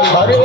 मोरे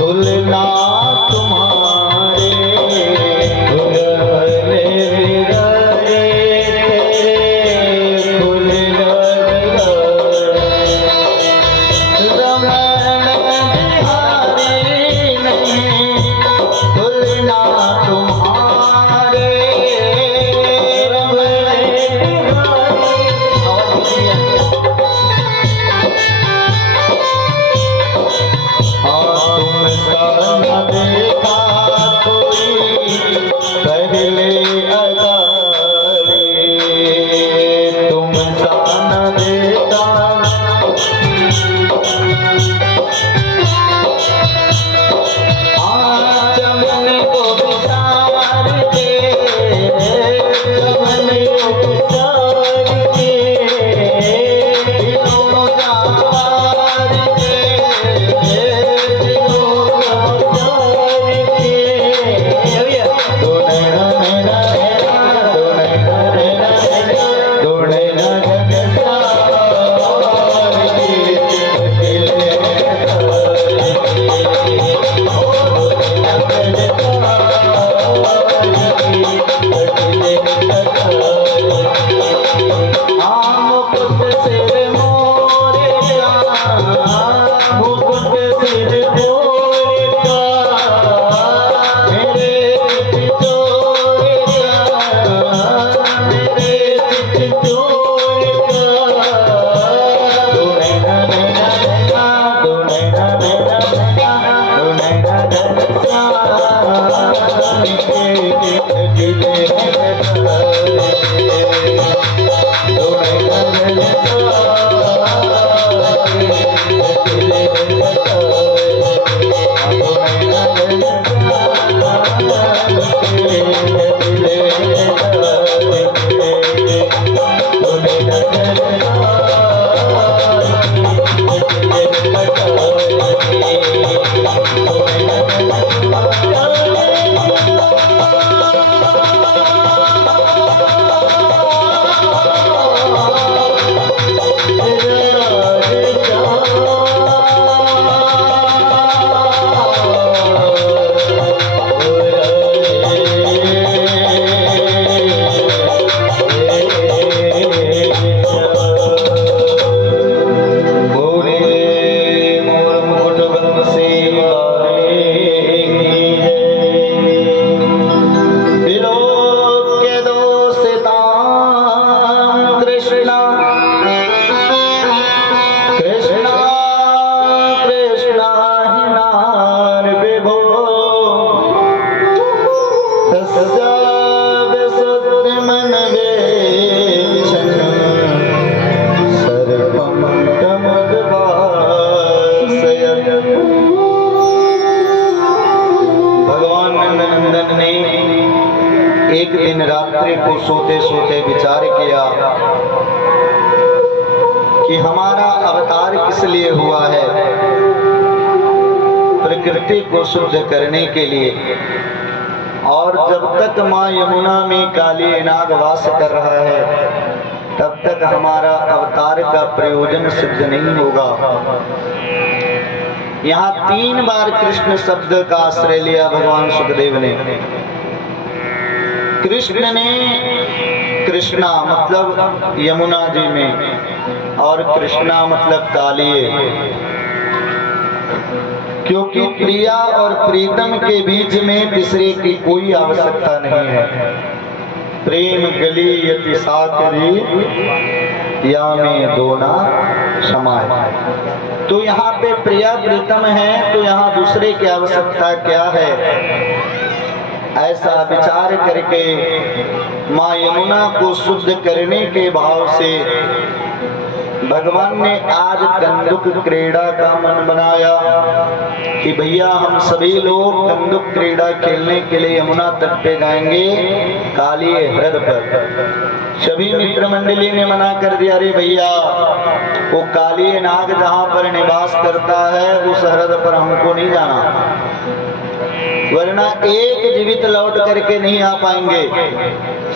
तुलना तुम्हारे भले बिगड़े तेरे फूल लग रमण बिहारी नहीं तुलना तुम्हारे रमण देखा कोई पहले अदारे तुम सा न देखा चमन को विचार के चमन को विचार के दिनों जावार के एक दिन रात्रि को सोते सोते विचार किया कि हमारा अवतार किस लिए हुआ है। प्रकृति को शुद्ध करने के लिए। और जब तक माँ यमुना में काली नाग वास कर रहा है तब तक हमारा अवतार का प्रयोजन सिद्ध नहीं होगा। यहाँ 3 बार कृष्ण शब्द का आश्रय लिया भगवान सुखदेव ने। कृष्ण ने कृष्णा मतलब यमुना जी में और कृष्णा मतलब कालिए, क्योंकि प्रिया और प्रीतम के बीच में तीसरे की कोई आवश्यकता नहीं है। प्रेम गली यति साकरी या में दोना समाए। तो यहाँ पे प्रिया प्रीतम है तो यहाँ दूसरे की आवश्यकता क्या है। ऐसा विचार करके माँ यमुना को शुद्ध करने के भाव से भगवान ने आज कंदुक क्रीड़ा का मन बनाया कि भैया हम सभी लोग कंदुक क्रीड़ा खेलने के लिए यमुना तट पे जाएंगे काली हृद पर। सभी मित्र मंडली ने मना कर दिया, अरे भैया वो काली नाग जहाँ पर निवास करता है उस हृद पर हमको नहीं जाना, वरना एक जीवित लौट करके नहीं आ पाएंगे,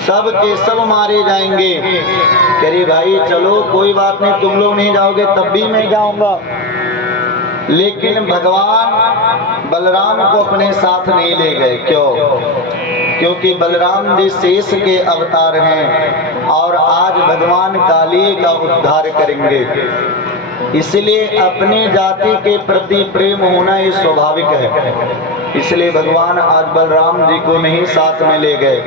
सब के सब मारे जाएंगे। कह रही भाई चलो कोई बात नहीं, तुम लोग नहीं जाओगे तब भी मैं जाऊंगा। लेकिन भगवान बलराम को अपने साथ नहीं ले गए। क्यों? क्योंकि बलराम जी शेष के अवतार हैं और आज भगवान काली का उद्धार करेंगे। इसलिए अपनी जाति के प्रति प्रेम होना ये स्वाभाविक है। इसलिए भगवान आज बलराम जी को नहीं साथ में ले गए।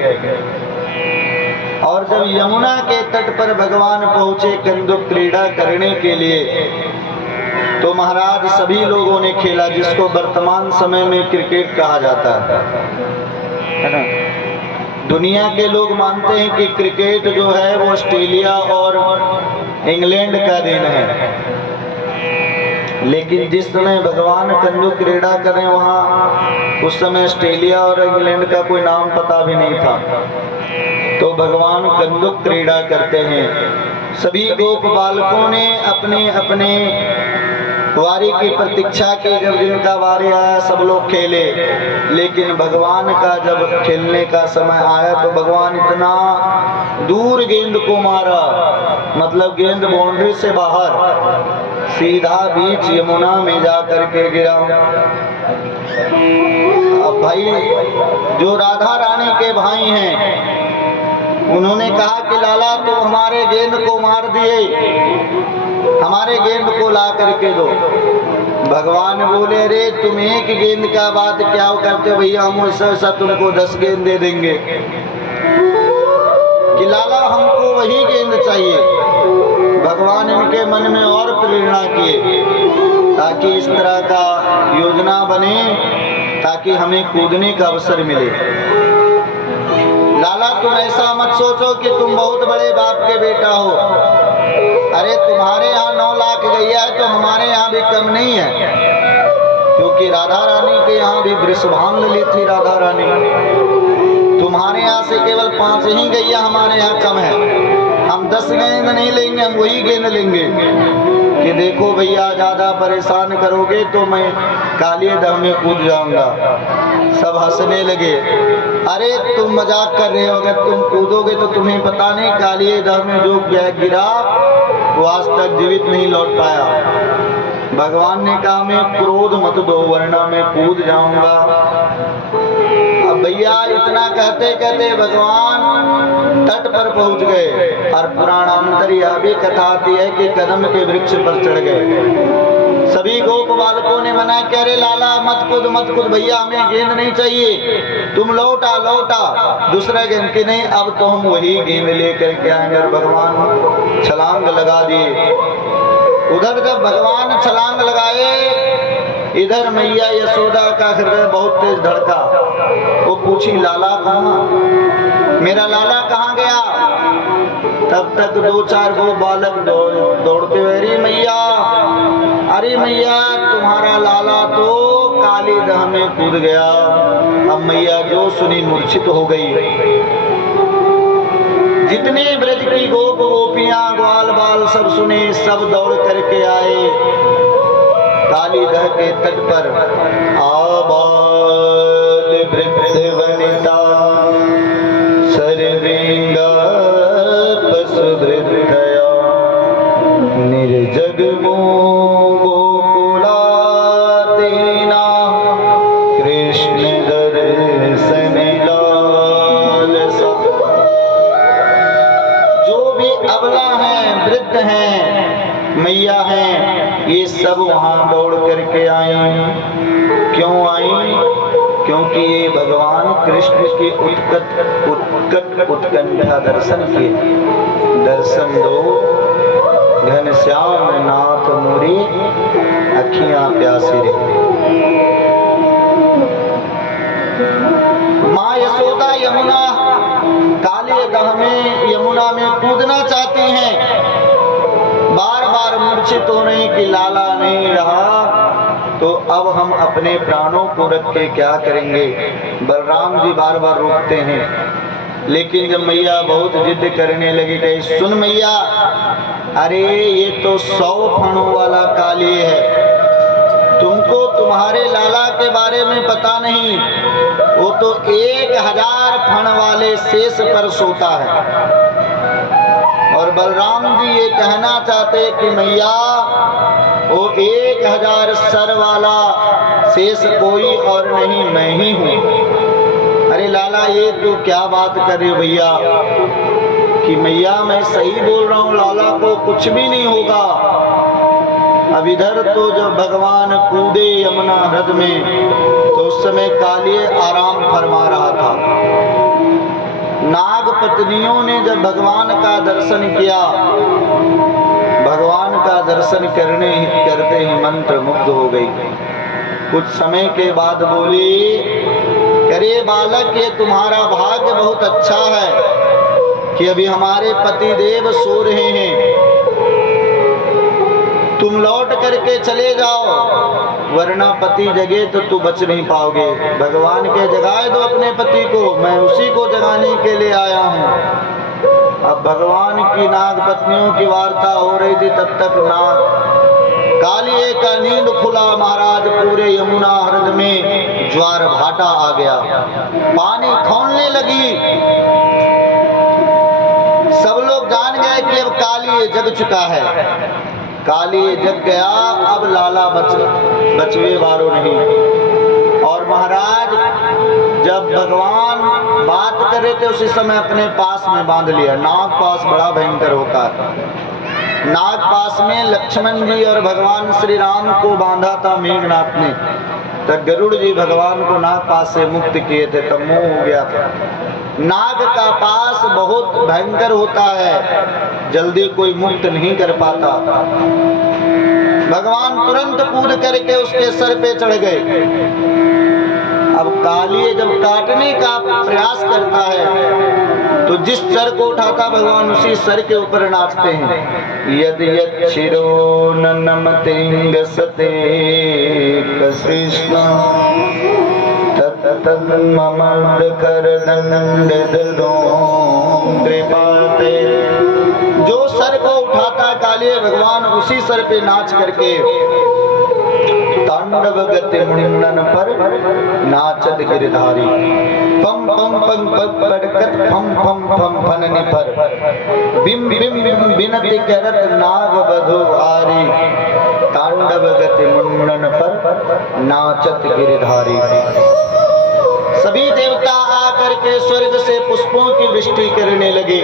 और जब यमुना के तट पर भगवान पहुंचे कंदुक क्रीड़ा करने के लिए, तो महाराज सभी लोगों ने खेला, जिसको वर्तमान समय में क्रिकेट कहा जाता है ना। दुनिया के लोग मानते हैं कि क्रिकेट जो है वो ऑस्ट्रेलिया और इंग्लैंड का देन है, लेकिन जिस समय भगवान कंदुक क्रीड़ा करें वहाँ उस समय ऑस्ट्रेलिया और इंग्लैंड का कोई नाम पता भी नहीं था। तो भगवान कंदुक क्रीड़ा करते हैं। सभी गोप बालकों ने अपने अपने वारी की प्रतीक्षा की। जब जिनका वारी आया सब लोग खेले, लेकिन भगवान का जब खेलने का समय आया तो भगवान इतना दूर गेंद को मारा, मतलब गेंद बाउंड्री से बाहर सीधा बीच यमुना में जा करके गिरा। अब भाई जो राधा रानी के भाई हैं उन्होंने कहा कि लाला तो हमारे गेंद को मार दिए, हमारे गेंद को ला करके दो। भगवान बोले, अरे तुम एक गेंद का बात क्या करते हो भैया, हम ऐसा तुमको 10 गेंद दे देंगे। कि लाला हमको वही गेंद चाहिए। भगवान इनके मन में और प्रेरणा किए ताकि इस तरह का योजना बने ताकि हमें कूदने का अवसर मिले। लाला तुम ऐसा मत सोचो कि तुम बहुत बड़े बाप के बेटा हो। अरे तुम्हारे यहाँ 9 लाख गैया है तो हमारे यहाँ भी कम नहीं है, क्योंकि राधा रानी के यहाँ भी वृषभांग ली थी राधा रानी। तुम्हारे यहाँ से केवल 5 ही गैया, हमारे यहाँ कम है। हम 10 गेंद नहीं लेंगे, हम वही गेंद लेंगे। कि देखो भैया ज्यादा परेशान करोगे तो मैं काली दह में कूद जाऊंगा। सब हंसने लगे। अरे तुम मजाक कर रहे हो, अगर तुम कूदोगे तो तुम्हें पता नहीं काली दह में जो गिरा वो आज तक जीवित नहीं लौट पाया। भगवान ने कहा मैं क्रोध मत दो वरना मैं कूद जाऊंगा। अब भैया इतना कहते कहते भगवान तट पर पहुंच गए और पुराणांतर यह भी कथा आती है कि कदम के वृक्ष पर चढ़ गए। सभी गोप बालकों ने मना किया, अरे लाला मत कूद भैया, हमें गेंद नहीं चाहिए, तुम लौटा दूसरा गेंद। की नहीं, अब तो हम वही गेंद लेकर के आएंगे। भगवान छलांग लगा दिए। उधर जब भगवान छलांग लगाए, इधर मैया यशोदा का हृदय बहुत तेज धड़का। वो पूछी लाला कहाँ, मेरा लाला कहाँ गया? तब तक 2-4 गो बालक दौड़ते हुए, अरे मैया तुम्हारा लाला तो काली दह में कूद गया। अब मैया जो सुनी मूर्छित हो गई। जितने ब्रज की गोप गोपियां ग्वाल बाल सब सुने, सब दौड़ करके आए काली दह के तट पर। आबाल वृद्ध वनिता सर्वेंगा पशुधृतया निर्जगमो गोकुला दीना कृष्ण दर्शन लालसा। जो भी अबला हैं, वृद्ध हैं, मैया हैं, ये सब वहां दौड़ करके आई। क्यों आई? क्योंकि ये भगवान कृष्ण की उत्कंठा दर्शन के। दर्शन दो घनश्याम नाथ मोरी अखियां प्यासी रे। माँ यशोदा यमुना काली दह में यमुना में कूदना चाहती हैं, बार बार मूर्छित हो रही कि लाला नहीं रहा तो अब हम अपने प्राणों को रख के क्या करेंगे। बलराम जी बार बार रोकते हैं, लेकिन जब मैया बहुत जिद करने लगी, कही सुन मैया, अरे ये तो 100 फणों वाला काली है, तुमको तुम्हारे लाला के बारे में पता नहीं, वो तो 1000 फण वाले शेष पर सोता है। और बलराम जी ये कहना चाहते कि मैया वो 1000 सर वाला शेष कोई और नहीं, मैं ही हूँ। अरे लाला ये तो क्या बात कर रहे हो भैया कि मैया मैं सही बोल रहा हूँ, लाला को कुछ भी नहीं होगा। अब इधर तो जब भगवान कूदे यमुना हृद में तो उस समय कालिए आराम फरमा रहा था। नाग पत्नियों ने जब भगवान का दर्शन किया, भगवान का दर्शन करते ही मंत्र मुग्ध हो गई। कुछ समय के बाद बोली, अरे बालक ये तुम्हारा भाग्य बहुत अच्छा है कि अभी हमारे पति देव सो रहे हैं, तुम लौट करके चले जाओ, वरना पति जगे तो तू बच नहीं पाओगे। भगवान के जगाए दो अपने पति को, मैं उसी को जगाने के लिए आया हूँ। अब भगवान की नाग पत्नियों की वार्ता हो रही थी, तब तक नाग कालिए का नींद खुला महाराज। पूरे यमुना हृद में ज्वार भाटा आ गया, पानी खौलने लगी। सब लोग जान गए कि अब कालिए जग चुका है। कालिए जग गया, अब लाला बचवे वारो नहीं। और महाराज जब भगवान बात कर रहे थे उसी समय अपने पास में बांध लिया। नाग पास बड़ा भयंकर होता है। नाग पास में लक्ष्मण जी और भगवान श्री राम को बांधा था मेघनाथ ने। तब गरुड़ जी भगवान को नाग पास से मुक्त किए थे, तब मोह हो गया था। नाग का पास बहुत भयंकर होता है, जल्दी कोई मुक्त नहीं कर पाता। भगवान तुरंत कूद करके उसके सर पे चढ़ गए। अब कालिए जब काटने का प्रयास करता है तो जिस सर को उठाता भगवान उसी सर के ऊपर नाचते हैं। यद यच्छिरो नमतेंगसते कृष्ण तद ममद कर दंडो कृपाते। जो सर को उठाता कालिए भगवान उसी सर पे नाच करके तांडव गति मुंडन पर नाचत गिरधारी। पम पम पम पड़कत फम फम फम फननि पर बिम बिम बिम बिनति करत नाग बधु आरी। तांडव गति मुंडन पर नाचत गिरधारी। सभी देवता आकर के स्वर्ग से पुष्पों की वृष्टि करने लगे।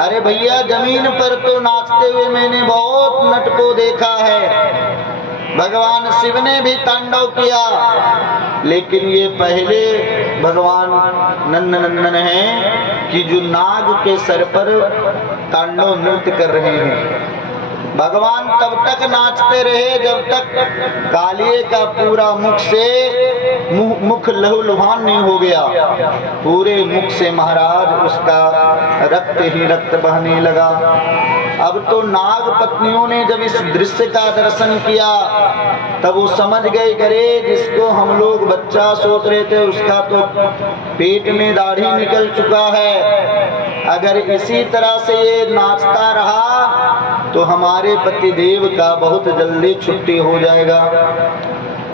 अरे भैया जमीन पर तो नाचते हुए मैंने बहुत नट को देखा है। भगवान शिव ने भी तांडव किया, लेकिन ये पहले भगवान नंदन हैं कि जो नाग के सर पर तांडव नृत्य कर रहे हैं। भगवान तब तक नाचते रहे जब तक कालिए का पूरा मुख लहूलुहान नहीं हो गया। पूरे मुख से महाराज उसका रक्त ही रक्त बहने लगा। अब तो नाग पत्नियों ने जब इस दृश्य का दर्शन किया तब वो समझ गए, करे जिसको हम लोग बच्चा सोच रहे थे उसका तो पेट में दाढ़ी निकल चुका है। अगर इसी तरह से ये नाचता रहा तो हमारे पति देव का बहुत जल्दी छुट्टी हो जाएगा।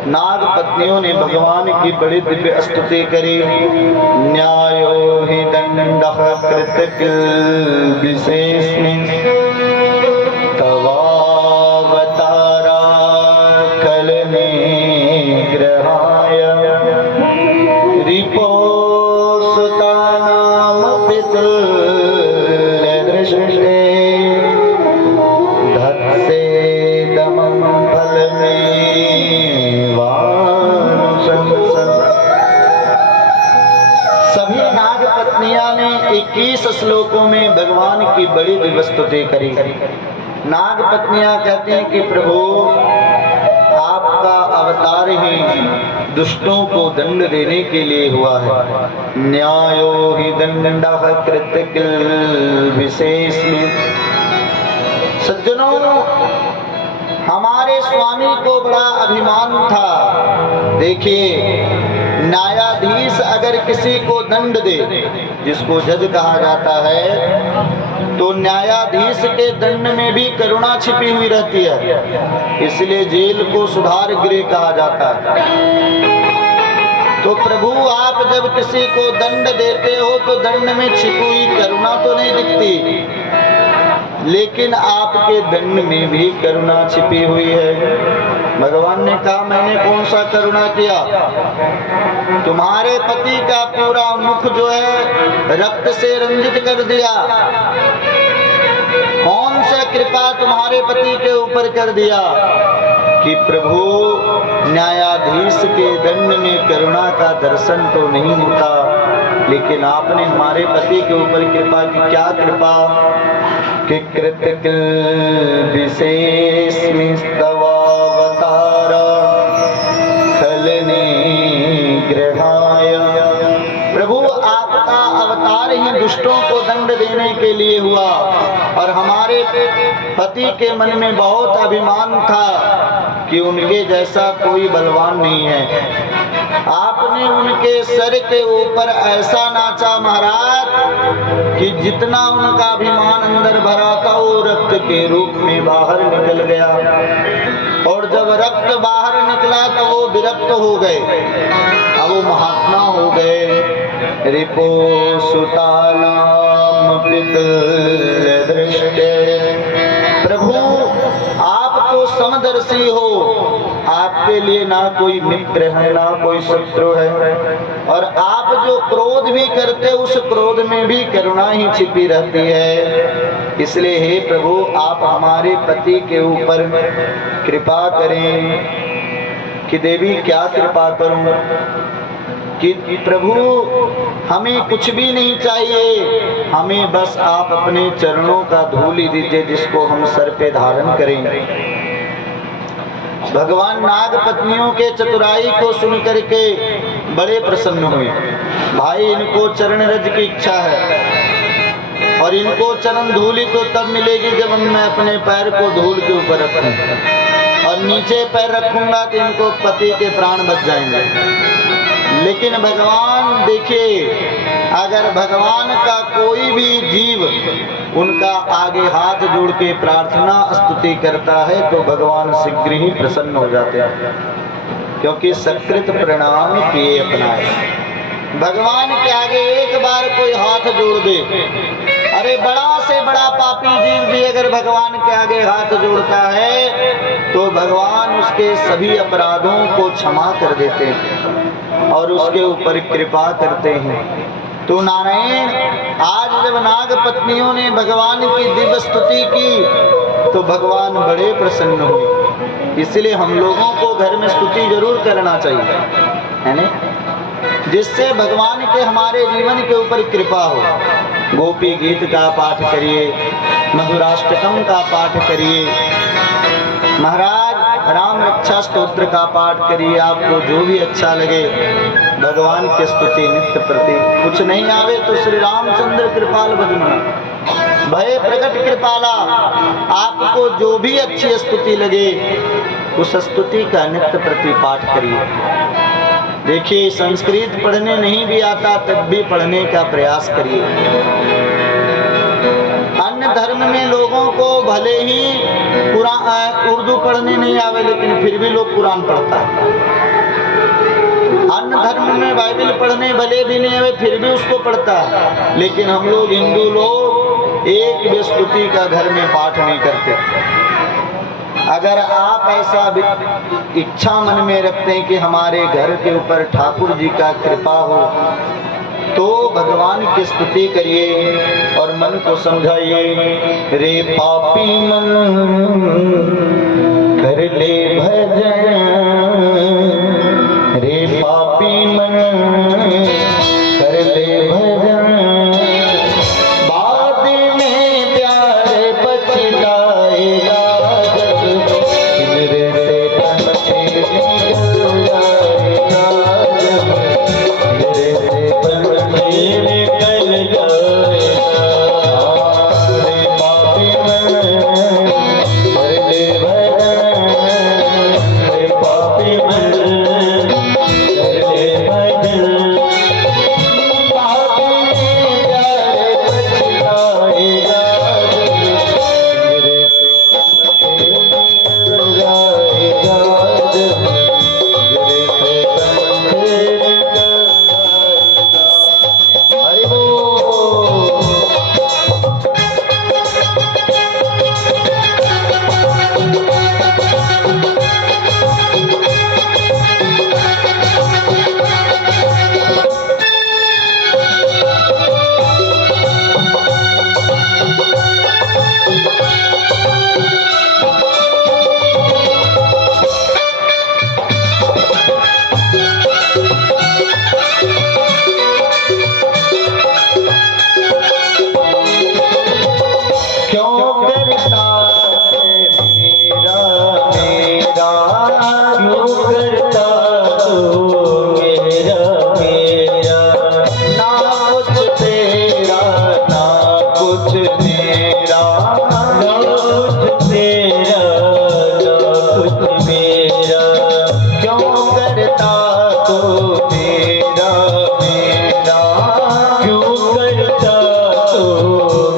नाग पत्नियों ने भगवान की बड़ी दिव्य स्तुति करी। न्यायो हि दंडः कृतकिल विशेषिन् तवावतारा कलने ग्रहाय रिपो सुतानाम पितुल्य दृष्टे धत्से दमं फलमे सभी नाग पत्नियां ने 21 श्लोकों में भगवान की बड़ी दिव्य स्तुति करी। नाग पत्नियां कहती हैं कि प्रभु आपका अवतार ही दुष्टों को दंड देने के लिए हुआ है। न्यायो हि दंडः कृतकिल विशेषिन्। सज्जनों हमारे स्वामी को बड़ा अभिमान था। देखिए न्यायाधीश अगर किसी को दंड दे, जिसको जज कहा जाता है, तो न्यायाधीश के दंड में भी करुणा छिपी हुई रहती है, इसलिए जेल को सुधार गृह कहा जाता है। तो प्रभु आप जब किसी को दंड देते हो तो दंड में छिपी हुई करुणा तो नहीं दिखती। लेकिन आपके दंड में भी करुणा छिपी हुई है। भगवान ने कहा, मैंने कौन सा करुणा किया? तुम्हारे पति का पूरा मुख जो है रक्त से रंजित कर दिया। कौन सा कृपा तुम्हारे पति के ऊपर कर दिया कि प्रभु न्यायाधीश के दंड में करुणा का दर्शन तो नहीं होता, लेकिन आपने हमारे पति के ऊपर कृपा की। क्या कृपा कि कृतिक विशेष मिस्तवावतारा खलने ग्रहाय। प्रभु आपका अवतार ही दुष्टों को दंड देने के लिए हुआ, और हमारे पति के मन में बहुत अभिमान था कि उनके जैसा कोई बलवान नहीं है। आपने उनके सर के ऊपर ऐसा नाचा महाराज कि जितना उनका अभिमान अंदर भरा था वो रक्त के रूप में बाहर निकल गया, और जब रक्त बाहर निकला तो वो विरक्त हो गए, अब वो महात्मा हो गए। रिपो सुतानाम दृष्टे। प्रभु आप तो समदर्शी हो, आपके लिए ना कोई मित्र है ना कोई शत्रु है, और आप जो क्रोध भी करते उस क्रोध में भी करुणा ही छिपी रहती है। इसलिए हे प्रभु आप हमारे पति के ऊपर कृपा करें। कि देवी क्या कृपा करूं कि प्रभु हमें कुछ भी नहीं चाहिए, हमें बस आप अपने चरणों का धूल ही दीजिए जिसको हम सर पे धारण करें। भगवान नाग पत्नियों के चतुराई को सुन करके बड़े प्रसन्न हुए। भाई इनको चरण रज की इच्छा है, और इनको चरण धूली तो तब मिलेगी जब मैं अपने पैर को धूल के ऊपर रखूं, और नीचे पैर रखूंगा तो इनको पति के प्राण बच जाएंगे। लेकिन भगवान देखिए, अगर भगवान का कोई भी जीव उनका आगे हाथ जोड़ के प्रार्थना स्तुति करता है तो भगवान शीघ्र ही प्रसन्न हो जाते हैं, क्योंकि सकृत प्रणाम किए अपनाए। भगवान के आगे एक बार कोई हाथ जोड़ दे, अरे बड़ा से बड़ा पापी जीव भी अगर भगवान के आगे हाथ जोड़ता है तो भगवान उसके सभी अपराधों को क्षमा कर देते हैं और उसके ऊपर कृपा करते हैं। तो नारायण, आज जब नाग पत्नियों ने भगवान की दिव्य स्तुति की तो भगवान बड़े प्रसन्न हुए। इसलिए हम लोगों को घर में स्तुति जरूर करना चाहिए, है ना, जिससे भगवान के हमारे जीवन के ऊपर कृपा हो। गोपी गीत का पाठ करिए, मधुराष्टकम का पाठ करिए, महाराज राम रक्षा स्तोत्र का पाठ करिए, आपको जो भी अच्छा लगे। भगवान की स्तुति नित्य प्रति। कुछ नहीं आवे तो श्री रामचंद्र कृपाल भजमना, भय प्रकट कृपाला। आपको जो भी अच्छी स्तुति लगे उस स्तुति का नित्य प्रति पाठ करिए। देखिए, संस्कृत पढ़ने नहीं भी आता तब भी पढ़ने का प्रयास करिए। अन्य धर्म में लोगों को भले ही उर्दू पढ़ने नहीं आवे लेकिन फिर भी लोग कुरान पढ़ता है। अन्य धर्म में बाइबल पढ़ने भले भी नहीं आवे फिर भी उसको पढ़ता है, लेकिन हम लोग हिंदू लोग एक भी स्तुति का घर में पाठ नहीं करते। अगर आप ऐसा इच्छा मन में रखते हैं कि हमारे घर के ऊपर ठाकुर जी का कृपा हो तो भगवान की स्तुति करिए और मन को समझाइए। रे पापी मन कर ले भजन, रे पापी मन कर ले भजन, बाद में प्यार पछताएगा जब पिंजरे से पंछी निकल जाएगा, जब पिंजरे से पंछी निकल जाएगा। रे पापी मन कर ले भजन, रे पापी करता तो मेरा मेरा, क्यों करता तो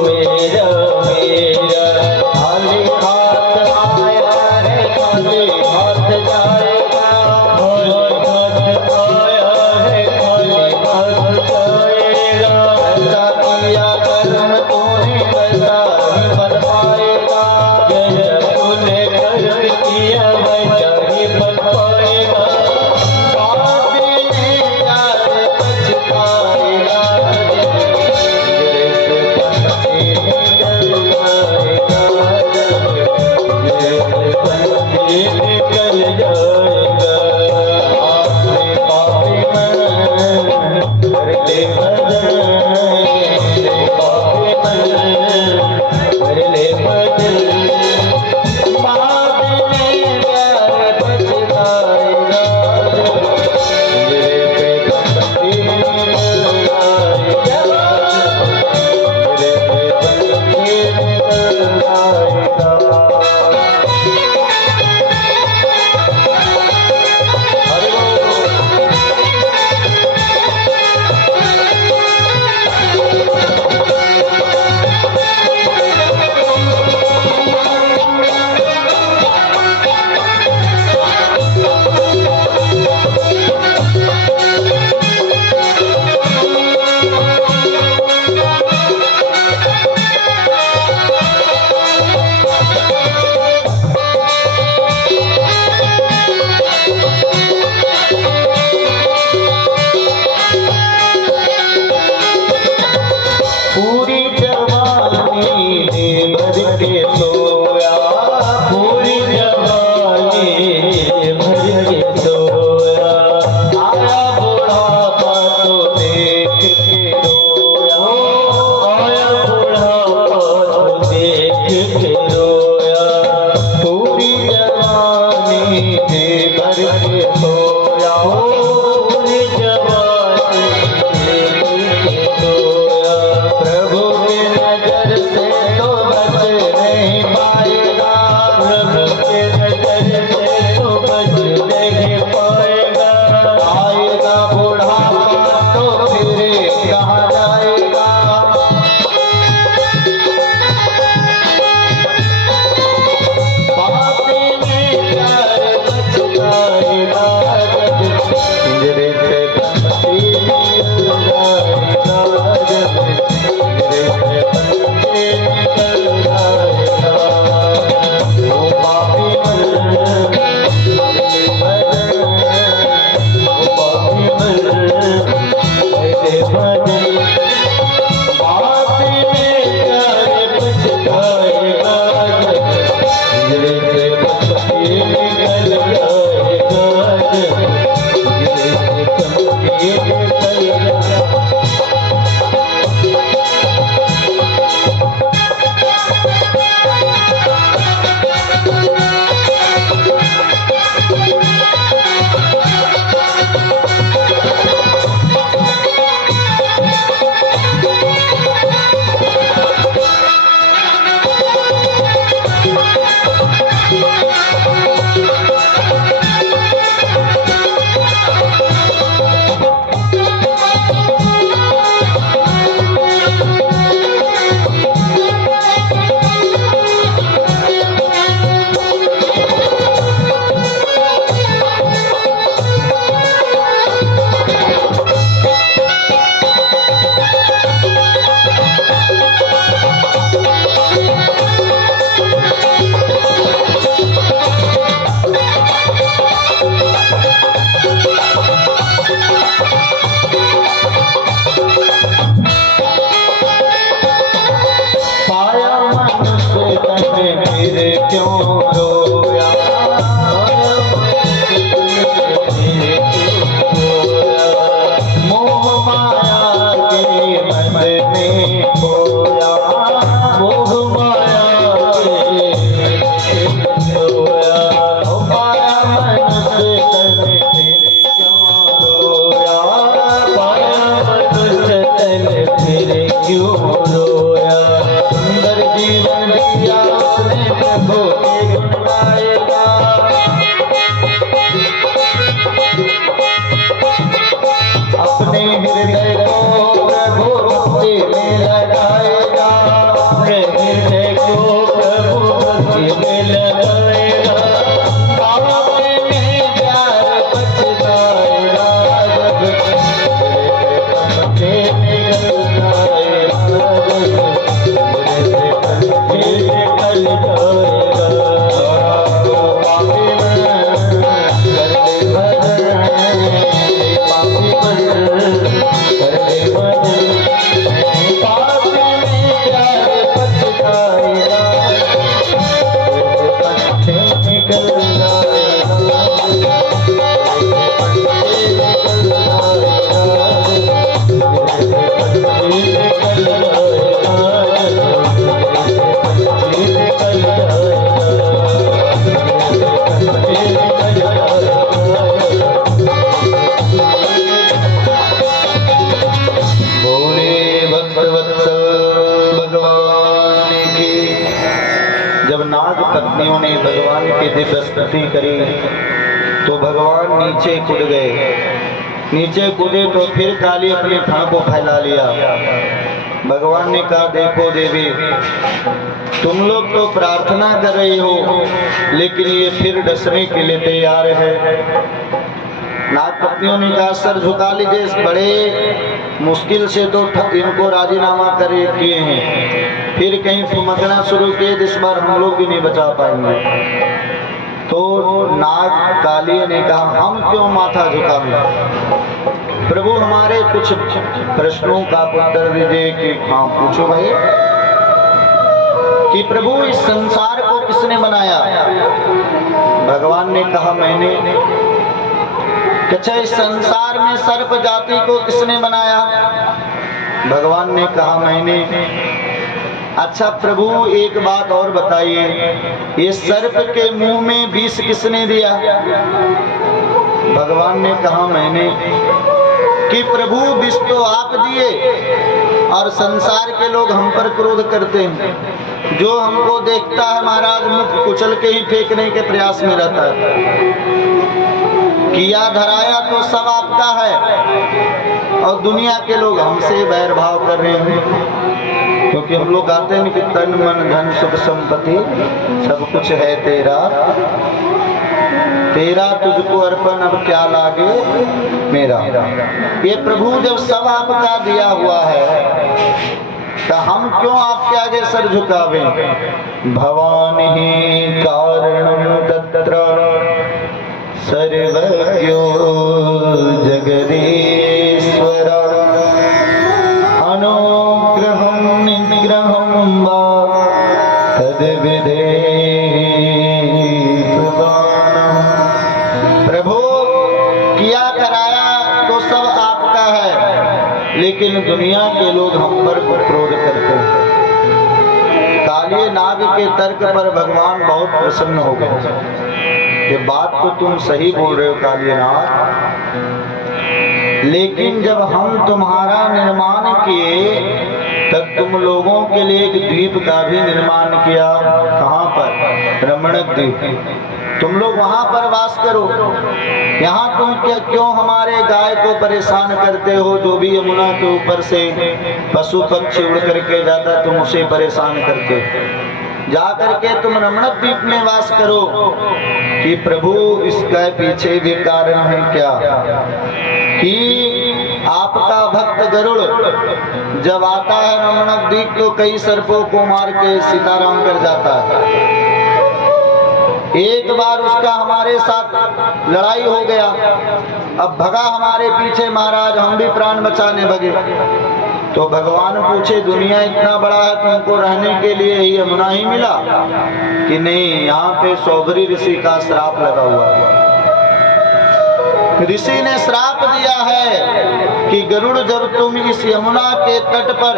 मेरा मेरा। खाली हाथ आया है खाली हाथ जाएगा, खाली हाथ आया है खाली हाथ जाएगा। ऐसा किया कर्म तूने वैसा ही बन पाएगा, जैसा तूने कर्म किया वैसा ही बन पाएगा। बाबे ने भगवान की दिव्य स्तुति करी तो भगवान नीचे कूद गए। नीचे कूदे तो फिर काली अपने फण को फैला लिया। भगवान ने कहा, देखो देवी, तुम लोग तो प्रार्थना कर रही हो, लेकिन ये फिर डसने के लिए तैयार है। नागपत्नियों ने कहा, सर झुका लीजिए, इस बड़े मुश्किल से तो इनको राजीनामा करे किए हैं, फिर कहीं ठुमकना शुरू किए, इस बार हम लोग भी नहीं बचा पाएंगे। तो नाग काली ने कहा, हम क्यों माथा झुकाएं, प्रभु हमारे कुछ प्रश्नों का उत्तर दीजिए। कि हाँ पूछो भाई, कि प्रभु इस संसार को किसने बनाया? भगवान ने कहा, मैंने। अच्छा, इस संसार में सर्प जाति को किसने बनाया? भगवान ने कहा, मैंने। अच्छा प्रभु, एक बात और बताइए, ये सर्प के मुंह में विष किसने दिया? भगवान ने कहा, मैंने। कि प्रभु, विष तो आप दिए और संसार के लोग हम पर क्रोध करते हैं। जो हमको देखता है महाराज, मुख कुचल के ही फेंकने के प्रयास में रहता है। किया धराया तो सब आपका है और दुनिया के लोग हमसे बैर भाव कर रहे हैं, क्योंकि हम लोग कहते हैं कि तन मन धन सुख संपत्ति सब कुछ है तेरा, तेरा तुझको अर्पण अब क्या लागे मेरा। ये प्रभु जब सब आपका दिया हुआ है तो हम क्यों आपके आगे सर झुकावे? भवान ही कारणम तत्र सर्वज्ञो जगदीश्वर अनुग्रहं निग्रहं वा तद्विधे। प्रभु, किया कराया तो सब आपका है, लेकिन दुनिया के लोग हम पर क्रोध करते हैं। काली नाग के तर्क पर भगवान बहुत प्रसन्न हो गए। ये बात तो तुम सही बोल रहे हो काली नाग, लेकिन जब हम तुम्हारा निर्माण किए तब तुम लोगों के लिए एक द्वीप का भी निर्माण किया। कहाँ पर? रमणक द्वीप। तुम लोग वहां पर वास करो। यहाँ तुम क्यों हमारे गाय को परेशान करते हो? जो भी यमुना के ऊपर से पशु पक्षी उड़ करके जाता तुम उसे परेशान करते। जा करके तुम रमणक द्वीप में वास करो। कि प्रभु, इसका पीछे भी कारण है क्या? कि आपका भक्त गरुड़ जब आता है रमणक द्वीप तो कई सर्पों को मार के सीताराम कर जाता है। एक बार उसका हमारे साथ लड़ाई हो गया, अब भगा हमारे पीछे महाराज, हम भी प्राण बचाने लगे। तो भगवान पूछे, दुनिया इतना बड़ा है, तुमको रहने के लिए ही यमुना ही मिला? कि नहीं, यहाँ पे सौभरी ऋषि का श्राप लगा हुआ है। ऋषि ने श्राप दिया है कि गरुड़, जब तुम इस यमुना के तट पर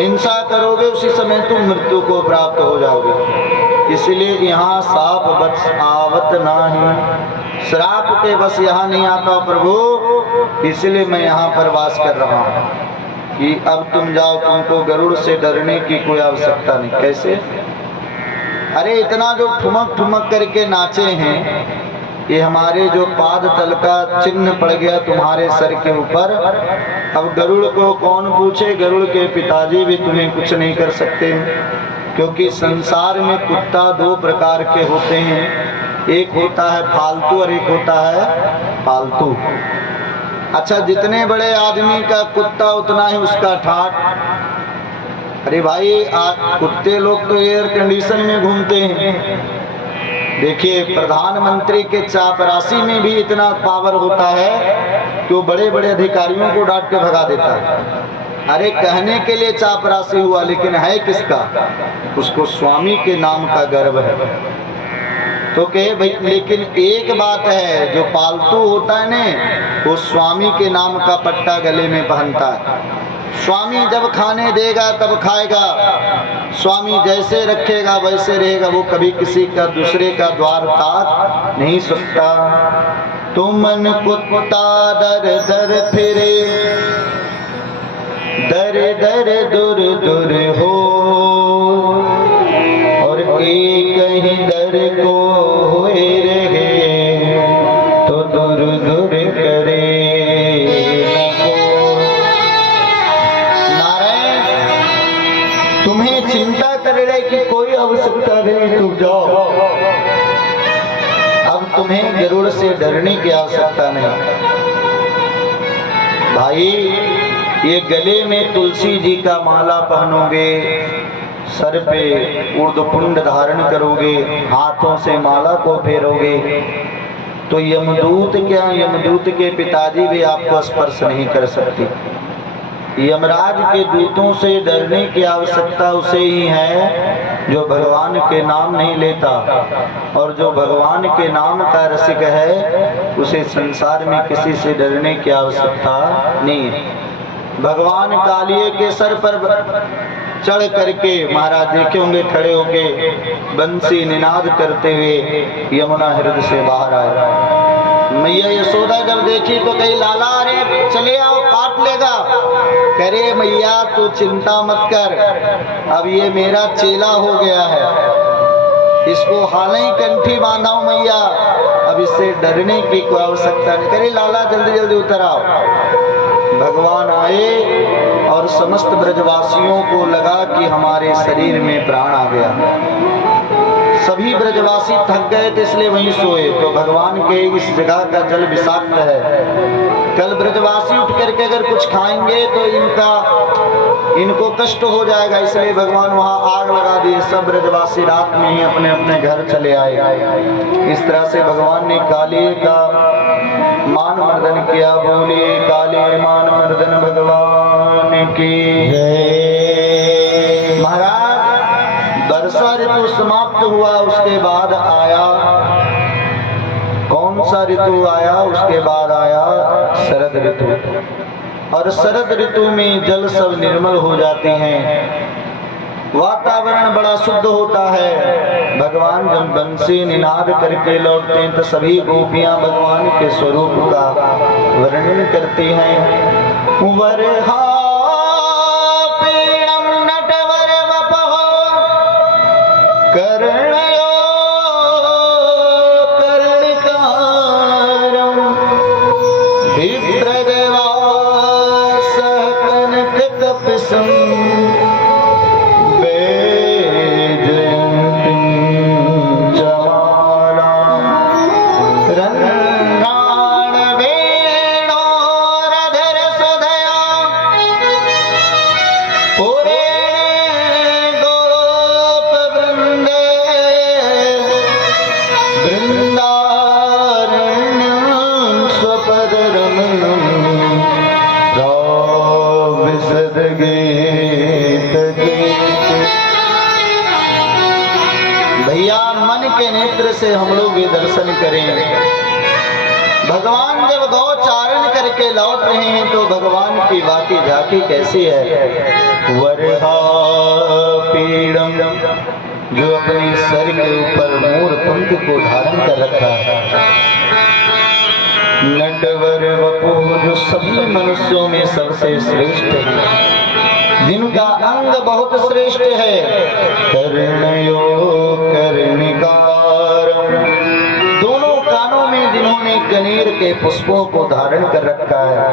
हिंसा करोगे उसी समय तुम मृत्यु को प्राप्त हो जाओगे। इसलिए यहाँ साप बस आवत नहीं, श्राप के बस यहाँ नहीं आता प्रभु, इसलिए मैं यहाँ पर वास कर रहा हूँ। कि अब तुम जाओ, तुमको गरुड़ से डरने की कोई आवश्यकता नहीं। कैसे? अरे इतना जो ठुमक ठुमक करके नाचे हैं, ये हमारे जो पाद तल का चिन्ह पड़ गया तुम्हारे सर के ऊपर। अब गरुड़ को कौन पूछे? गरुड़ के पिताजी भी तुम्हें कुछ नहीं कर सकते, क्योंकि संसार में कुत्ता दो प्रकार के होते हैं, एक होता है फालतू और एक होता है पालतू। अच्छा, जितने बड़े आदमी का कुत्ता उतना ही उसका ठाठ। अरे भाई, कुत्ते लोग तो एयर कंडीशन में घूमते हैं। देखिए, प्रधानमंत्री के चापरासी में भी इतना पावर होता है कि वो बड़े बड़े अधिकारियों को डांट के भगा देता है। अरे कहने के लिए चापरासी हुआ, लेकिन है किसका? उसको स्वामी के नाम का गर्व है। तो कहे भाई, लेकिन एक बात है, जो पालतू होता है ना, वो स्वामी के नाम का पट्टा गले में पहनता है। स्वामी जब खाने देगा तब खाएगा, स्वामी जैसे रखेगा वैसे रहेगा, वो कभी किसी का दूसरे का द्वार ताक नहीं सकता। तुम मन कुत्ता दर दर फिरे, दर दर दुर दुर हो, और एक ही दर को आवश्यकता नहीं, तुम जाओ। अब तुम्हें गरुड़ से डरने की आवश्यकता नहीं। भाई, ये गले में तुलसी जी का माला पहनोगे, सर पे ऊर्ध्वपुंड धारण करोगे, हाथों से माला को फेरोगे, तो यमदूत क्या, यमदूत के पिताजी भी आपको स्पर्श नहीं कर सकते। यमराज के दूतों से डरने की आवश्यकता उसे ही है जो भगवान के नाम नहीं लेता, और जो भगवान के नाम का रसिक है उसे संसार में किसी से डरने की आवश्यकता नहीं है। भगवान कालिए के सर पर चढ़ करके महाराज देखे होंगे खड़े होके बंसी निनाद करते हुए यमुना हृदय से बाहर आए। मैया यशोदा जब देखी तो कही, लाला अरे चले आओ, काट लेगा। करे मैया तू चिंता मत कर, अब ये मेरा चेला हो गया है, इसको हाल ही कंठी बांधा हूं मैया, अब इससे डरने की कोई आवश्यकता नहीं। करे लाला जल्दी जल्दी उतर आओ। भगवान आए और समस्त ब्रजवासियों को लगा कि हमारे शरीर में प्राण आ गया। सभी ब्रजवासी थक गए थे इसलिए वहीं सोए। तो भगवान के इस जगह का जल विषाक्त है, कल ब्रजवासी उठ करके अगर कुछ खाएंगे तो इनको कष्ट हो जाएगा, इसलिए भगवान वहां आग लगा दिए। सब ब्रजवासी रात में ही अपने अपने घर चले आए। इस तरह से भगवान ने कालिए का मान मर्दन किया। बोले कालिए मान मर्दन भगवान की जय। महाराज, वर्षा ऋतु समाप्त हुआ, उसके बाद आया कौन सा ऋतु आया? उसके बाद आया शरद ऋतु। और शरद ऋतु में जल सब निर्मल हो जाते हैं, वातावरण बड़ा शुद्ध होता है। भगवान जब बंसी निनाद करके लौटते हैं तो सभी गोपियां भगवान के स्वरूप का वर्णन करती हैं। वरहा पीणम नटवर वपहो कर्णयो कर्णिकारं विप्रदेवास कनक कपिशं से हम लोग ये दर्शन करें। भगवान जब गौचारण करके लौट रहे हैं तो भगवान की बाकी झांकी कैसी है। वरहा पीड़म, जो अपने सर के ऊपर मोर पंख को धारण कर रखा है। नटवर वपु, जो सभी मनुष्यों में सबसे श्रेष्ठ है, जिनका अंग बहुत श्रेष्ठ है। कर्णयो कर्णिकारं, दोनों कानों में जिन्होंने कनेर के पुष्पों को धारण कर रखा है।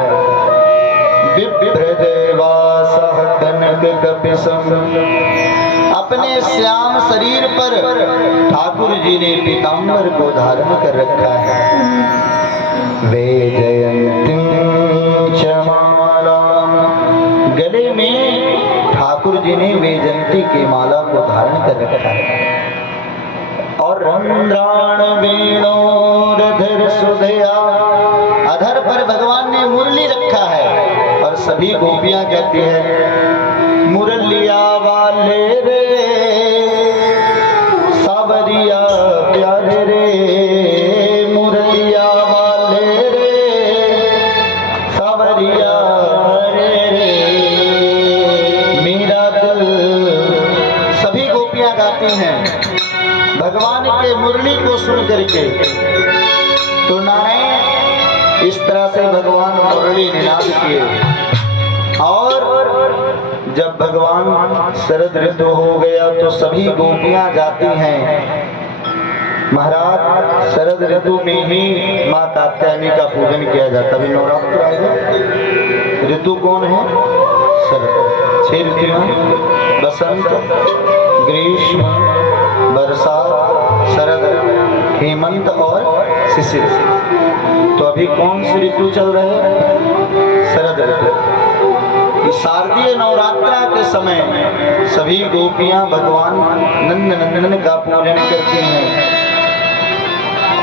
विप्रदेवासः कनक कपिशं, अपने श्याम शरीर पर ठाकुर जी ने पीताम्बर को धारण कर रखा है। वैजयन्तीं च मालां, गले में ठाकुर जी ने वैजयंती की माला को धारण कर रखा है। और रंध्राण वेणोरधर सुधया, अधर पर भगवान ने मुरली रखा है। और सभी गोपियां कहती है, मुरलिया वाले रे सावरिया प्यारे रे, मुरलिया वाले रे सावरिया रे रे, मेरा दिल। सभी गोपियां गाती हैं भगवान के मुरली को सुन करके। तो नारायण इस तरह से भगवान मुरली निनाद किए। और जब भगवान शरद ऋतु हो गया तो सभी गोपियां जाती हैं। महाराज, शरद ऋतु में ही माँ कात्यायनी का पूजन किया जाता। अभी नवरात्र आएगा। ऋतु कौन है? शरद। 6 ऋतु हैं, बसंत, ग्रीष्म, वर्षा, शरद, हेमंत और शिशिर। तो अभी कौन सी ऋतु चल रहे हैं? शरद ऋतु। शारदीय नवरात्रा के समय सभी गोपियां भगवान नंद नंदन का पूजन करती हैं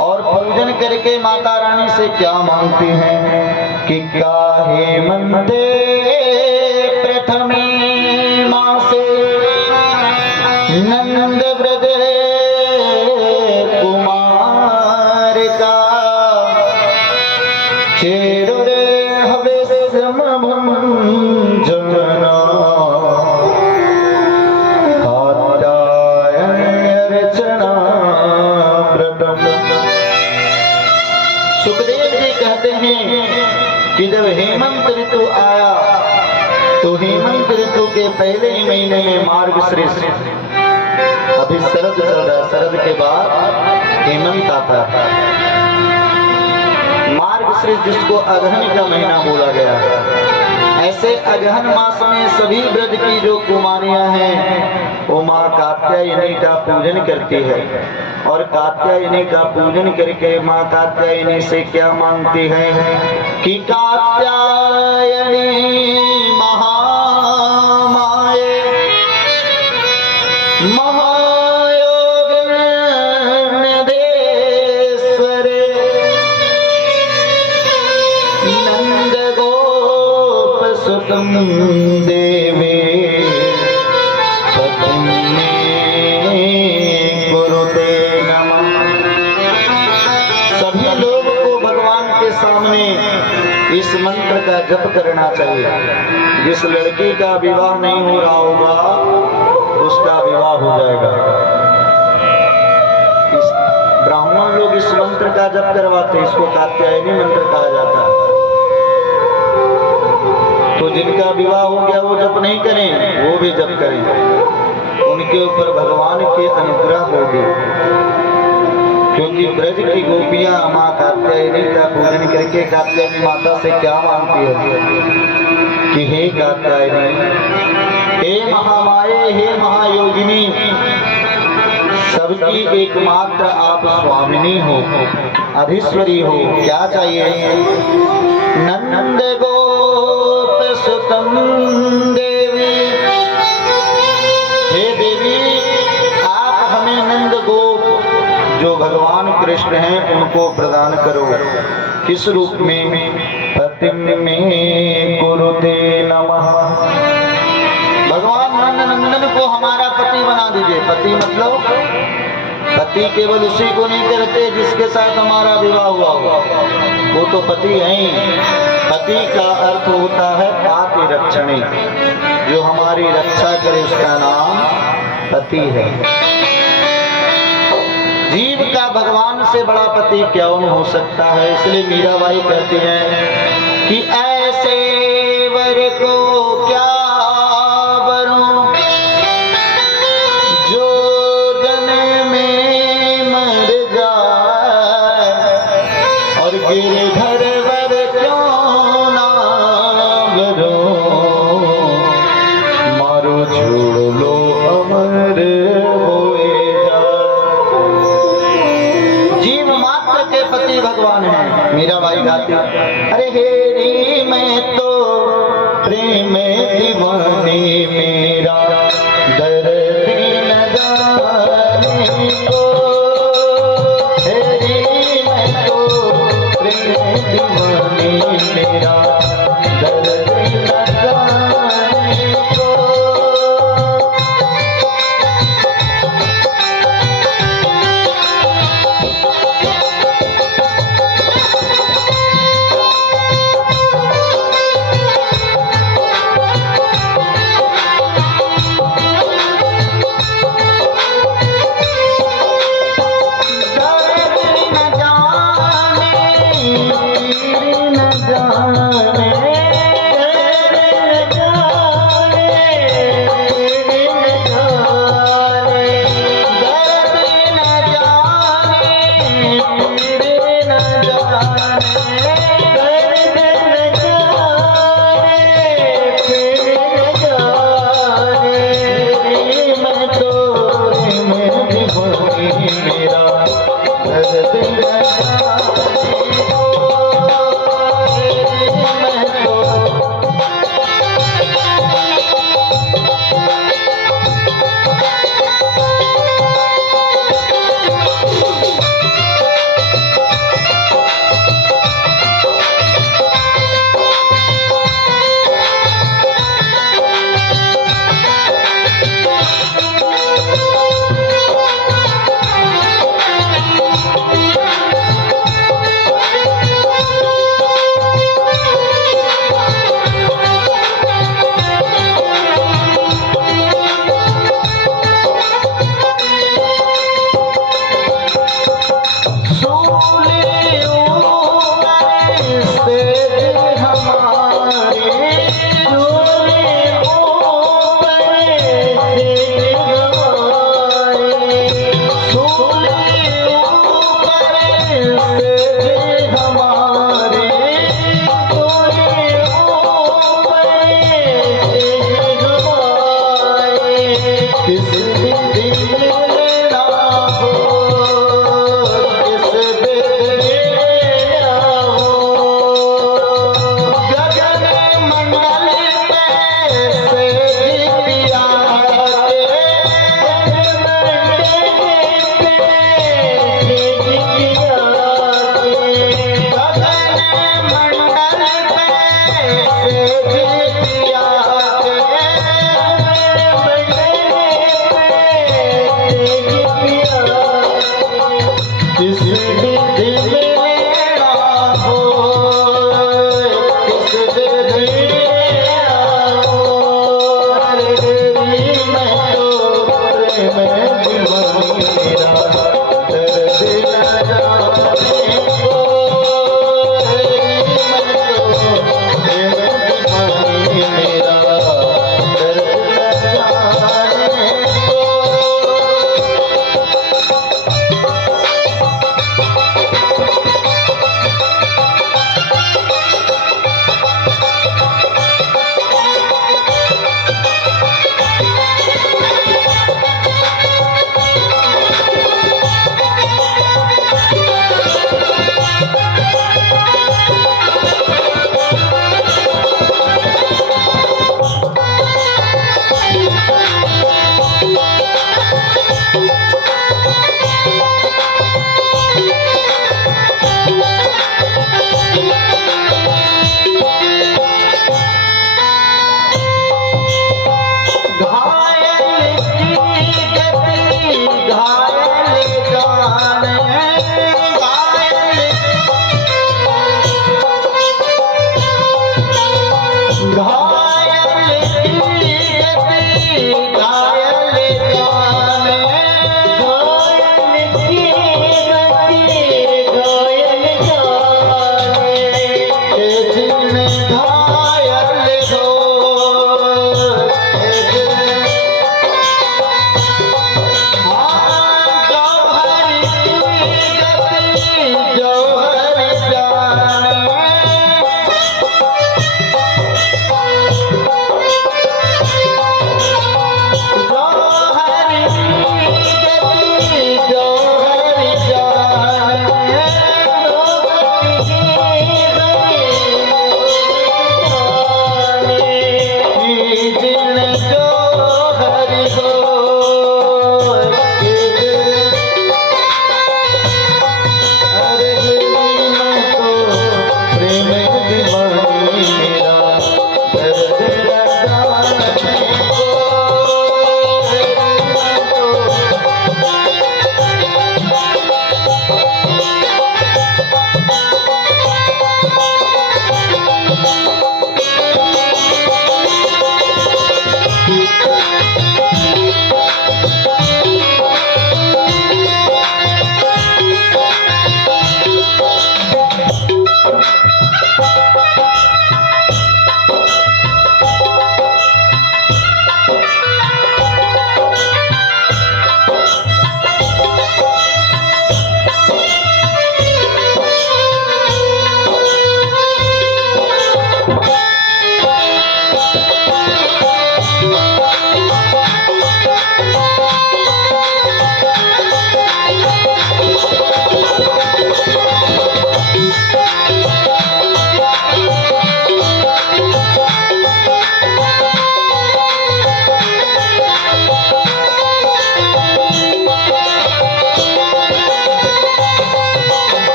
और पूजन करके माता रानी से क्या मांगती हैं कि काहे मंते प्रथमे मासे नंद व्रत कुमार का चेरुरे हवे समभंजना कात्यायनर्चना व्रतम। सुखदेव जी कहते हैं कि जब हेमंत ऋतु आया तो हेमंत ऋतु के पहले ही महीने में मार्गशीर्ष, अभी शरद चल रहा है, शरद के बाद हेमंत आता है। मार्गशीर्ष जिसको अगहन का महीना बोला गया है। ऐसे अगहन मास में सभी ब्रज की जो कुमारियां हैं वो माँ कात्यायनी का पूजन करती है और कात्यायनी का पूजन करके माँ कात्यायनी से क्या मांगती है कि कात्यायनी महामाये महायोगिनेश्वरे नंद गोप सुतम देवे गुरुते नमः। सभी लोगों को भगवान के सामने इस मंत्र का जप करना चाहिए। जिस लड़की का विवाह नहीं हो रहा होगा उसका विवाह हो जाएगा। ब्राह्मण लोग इस मंत्र का जप करवाते हैं, इसको कात्यायनी मंत्र कहा जाता है। तो जिनका विवाह हो गया वो जप नहीं करें, वो भी जप करें, उनके ऊपर भगवान के अनुग्रह होगी। क्योंकि ब्रज की गोपियां माँ कात्यायनी का पूजन करके कात्यायनी माता से क्या मांगती है कि हे कात्यायनी, हे महामाये, हे महायोगिनी, सबकी एकमात्र आप स्वामिनी हो, अधीश्वरी हो। क्या चाहिए? नंद गोप सुतम देवी, हे देवी आप हमें नंद गोप जो भगवान कृष्ण हैं उनको प्रदान करो। किस रूप में? पतिम में गुरुते नमः। भगवान नंद नंदन को हमारा पति बना दीजिए। पति मतलब पति केवल उसी को नहीं करते जिसके साथ हमारा विवाह हुआ हो, वो तो पति हैं। पति का अर्थ होता है पाति रक्षणे, जो हमारी रक्षा करे उसका नाम पति है। जीव का भगवान से बड़ा पति क्या हो सकता है? इसलिए मीराबाई कहती हैं कि ऐसे वर को क्या वरूं जो जन्मे मर जाए, और गिरधर वर क्यों ना वरूं, मारो छोड़ लो अमर होए जाए। जीव मात्र के पति भगवान है। मीराबाई गाती, अरे हेरी मैं तो प्रेम दीवानी मेरा दर्द न जाने को, हेरी मैं तो प्रेम दीवानी मेरा दर्द न जाने को।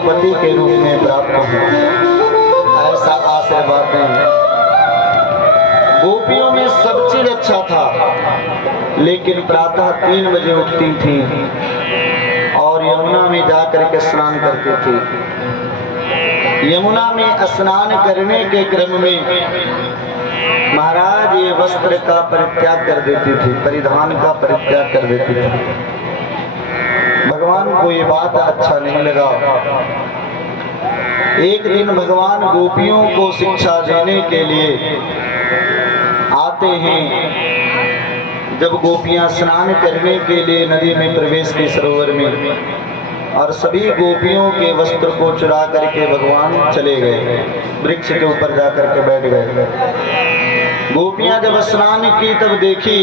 पति के रूप में प्राप्त हो, ऐसा आशीर्वाद दें। गोपियों में सब चीज अच्छा था, लेकिन प्रातः 3 बजे उठती थी और यमुना में जाकर के स्नान करती थी। यमुना में स्नान करने के क्रम में महाराज ये वस्त्र का परित्याग कर देती थी, परिधान का परित्याग कर देती थी। भगवान को ये बात अच्छा नहीं लगा। एक दिन भगवान गोपियों को शिक्षा देने के लिए आते हैं। जब गोपियां स्नान करने के लिए नदी में प्रवेश की सरोवर में, और सभी गोपियों के वस्त्र को चुरा करके भगवान चले गए, वृक्ष के ऊपर जाकर के बैठ गए। गोपियां जब स्नान की तब देखी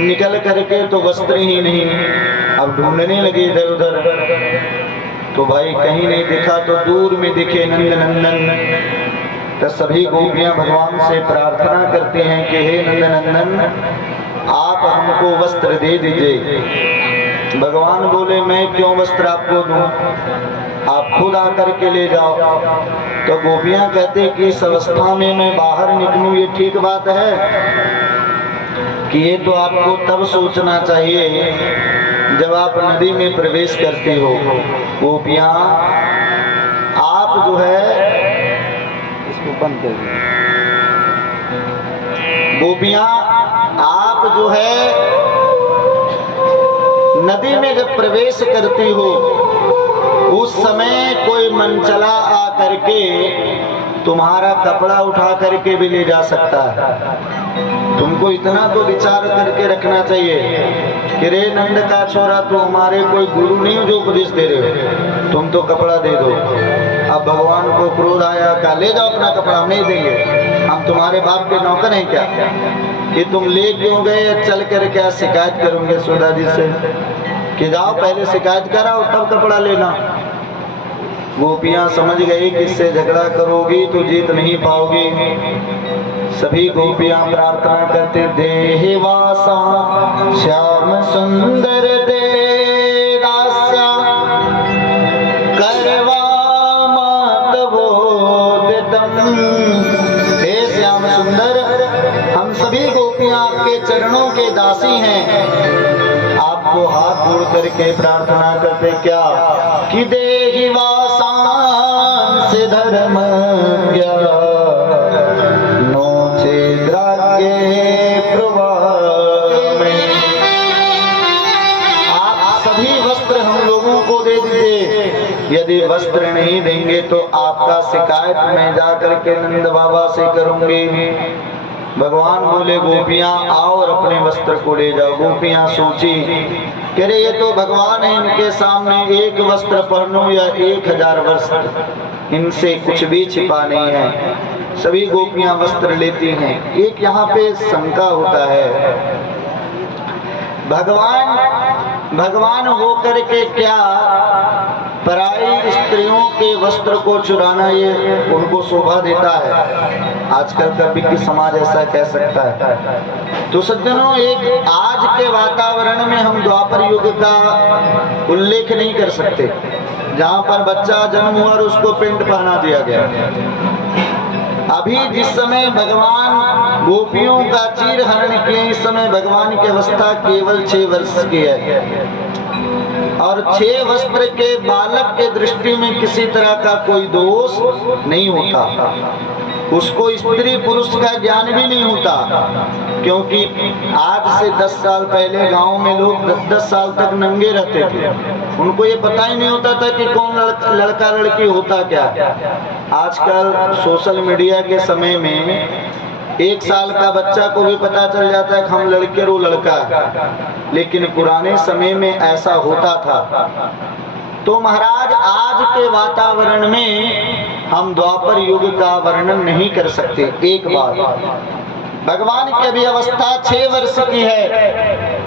निकल करके तो वस्त्र ही नहीं, अब ढूंढने लगे इधर उधर, तो भाई कहीं नहीं दिखा तो दूर में दिखे नंद नंदन। तो सभी गोपियां भगवान से प्रार्थना करती हैं कि हे नंद नंदन, आप हमको वस्त्र दे दीजिए। भगवान बोले मैं क्यों वस्त्र आपको दूं, आप खुद आकर के ले जाओ। तो गोपियां कहते कि इस अवस्था में मैं बाहर निकलूं ये ठीक बात है कि ये तो आपको तब सोचना चाहिए जब आप नदी में प्रवेश करते हो। गोपियां आप जो है, इसको बंद कर दीजिए। गोपियां आप जो है नदी में जब प्रवेश करती हो उस समय कोई मनचला आ करके तुम्हारा कपड़ा उठा करके भी ले जा सकता है। तुमको इतना तो विचार करके रखना चाहिए कि रे नंद का छोरा, तो हमारे कोई गुरु नहीं हो जो उपदेश दे रहे हो, तुम तो कपड़ा दे दो। अब भगवान को क्रोध आया, कहा ले जाओ अपना कपड़ा, हम नहीं देंगे, हम तुम्हारे बाप के नौकर हैं क्या कि तुम ले क्यों गए। चल कर क्या शिकायत करूंगे यशोदा जी से कि जाओ पहले शिकायत कराओ तब कपड़ा लेना। गोपियां समझ गई कि इससे झगड़ा करोगी तो जीत नहीं पाओगी। सभी गोपियां प्रार्थना करते, देहि वासा श्याम सुंदर दे दास्या करवा माधवोदितम। हे श्याम सुंदर, हम सभी गोपियां आपके चरणों के दासी हैं। आपको हाथ जोड़ करके प्रार्थना करते क्या कि देहि वासांस धर्म यदि वस्त्र नहीं देंगे तो आपका शिकायत मैं जाकर के नंद बाबा से करूंगी। भगवान बोले गोपियां आओ और अपने वस्त्र को ले जाओ। गोपियां सोची कह रहे ये तो भगवान है, इनके सामने एक वस्त्र पहनूं या 1000 वस्त्र, इनसे कुछ भी छिपा नहीं है। सभी गोपियां वस्त्र लेती हैं। एक यहाँ पे शंका होता है, भगवान होकर के क्या पराई स्त्रियों के वस्त्र को चुराना ये उनको शोभा देता है? आजकल का विज्ञ समाज ऐसा कह सकता है। तो सज्जनों, एक आज के वातावरण में हम द्वापर युग का उल्लेख नहीं कर सकते जहाँ पर बच्चा जन्म हुआ और उसको पेंट पहना दिया गया। अभी जिस समय भगवान गोपियों का चीर हरण किए, इस समय भगवान की अवस्था केवल 6 वर्ष की है और 6 वस्त्र के बालक के दृष्टि में किसी तरह का कोई दोष नहीं होता। उसको स्त्री पुरुष का ज्ञान भी नहीं होता, क्योंकि आज से 10 साल पहले गांव में लोग 10-10 साल तक नंगे रहते थे। उनको ये पता ही नहीं होता था कि कौन लड़का लड़की होता क्या। आजकल सोशल मीडिया के समय में 1 साल का बच्चा को भी पता चल जाता है कि हम लड़के और वो लड़का है। लेकिन पुराने समय में ऐसा होता था। तो महाराज आज के वातावरण में हम द्वापर युग का वर्णन नहीं कर सकते। एक बात, भगवान की अभी अवस्था 6 वर्ष की है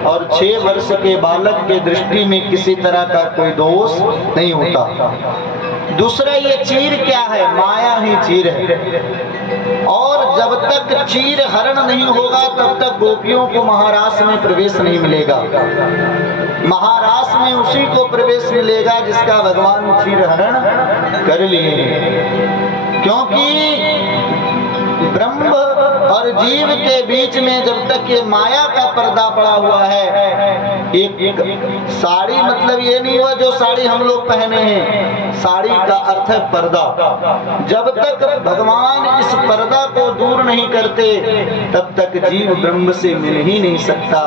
और 6 वर्ष के बालक के दृष्टि में किसी तरह का कोई दोष नहीं होता। दूसरा, ये चीर क्या है? माया ही चीर है। और जब तक चीर हरण नहीं होगा तब तक गोपियों को महारास में प्रवेश नहीं मिलेगा। महारास में उसी को प्रवेश मिलेगा जिसका भगवान चीर हरण कर लिए। क्योंकि ब्रह्म और जीव के बीच में जब तक ये माया का पर्दा पड़ा हुआ है, एक साड़ी मतलब ये नहीं हुआ जो साड़ी हम लोग पहने हैं, साड़ी का अर्थ है पर्दा। जब तक भगवान इस पर्दा को दूर नहीं करते तब तक जीव ब्रह्म से मिल ही नहीं सकता।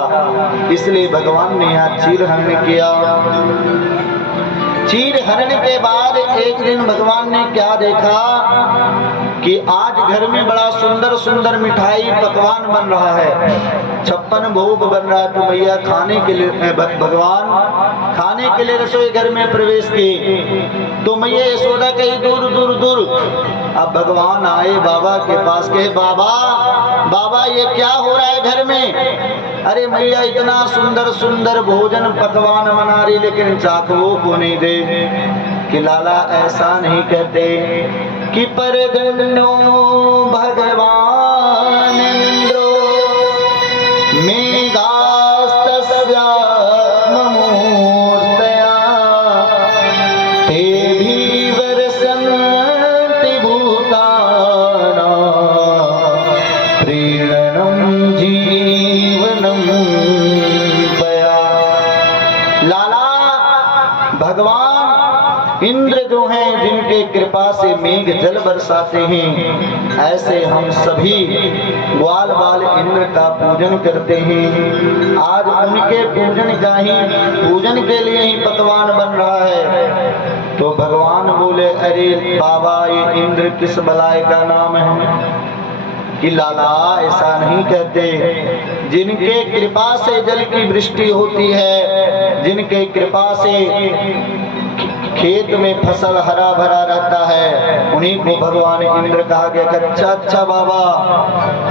इसलिए भगवान ने यहाँ चीर हरण किया। चीर हरण के बाद एक दिन भगवान ने क्या देखा कि आज घर में बड़ा सुंदर सुंदर मिठाई पकवान बन रहा है, 56 भोग बन रहा है। तो भैया खाने के लिए भगवान खाने के लिए रसोई घर में प्रवेश की। तो मैया यशोदा कही दूर दूर दूर। अब भगवान आए बाबा के पास, कहे बाबा बाबा ये क्या हो रहा है घर में? अरे मैया इतना सुंदर सुंदर भोजन पकवान बना रही लेकिन चाखवों को नहीं दे। कि लाला ऐसा नहीं कहते कि परगणो भगवान इंद्रो मेघास्तस्यात्ममूर्तया तेभि वर्षन्ति भूतानां प्रीणनं जीवनं पया। लाला भगवान इंद्र जो हैं जिनके कृपा से मेघ जल बरसाते हैं, ऐसे हम सभी ग्वाल बाल इंद्र का पूजन करते हैं। आज उनके पूजन के लिए ही पकवान बन रहा है। तो भगवान बोले अरे बाबा ये इंद्र किस बलाय का नाम है? कि लाला ऐसा नहीं कहते। जिनके कृपा से जल की वृष्टि होती है, जिनके कृपा से खेत में फसल हरा भरा रहता है, उन्हीं को भगवान इंद्र कहा गया। अच्छा बाबा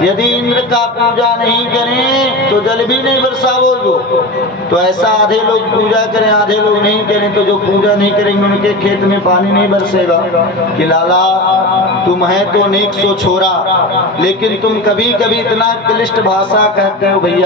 यदि इंद्र का पूजा नहीं करें तो जल भी नहीं बरसाओ। तो ऐसा आधे लोग पूजा करें आधे लोग नहीं करें, तो जो पूजा नहीं करेंगे उनके खेत में पानी नहीं बरसेगा। कि लाला तुम है तो नेक सो छोरा, लेकिन तुम कभी कभी इतना क्लिष्ट भाषा कहते हो भैया।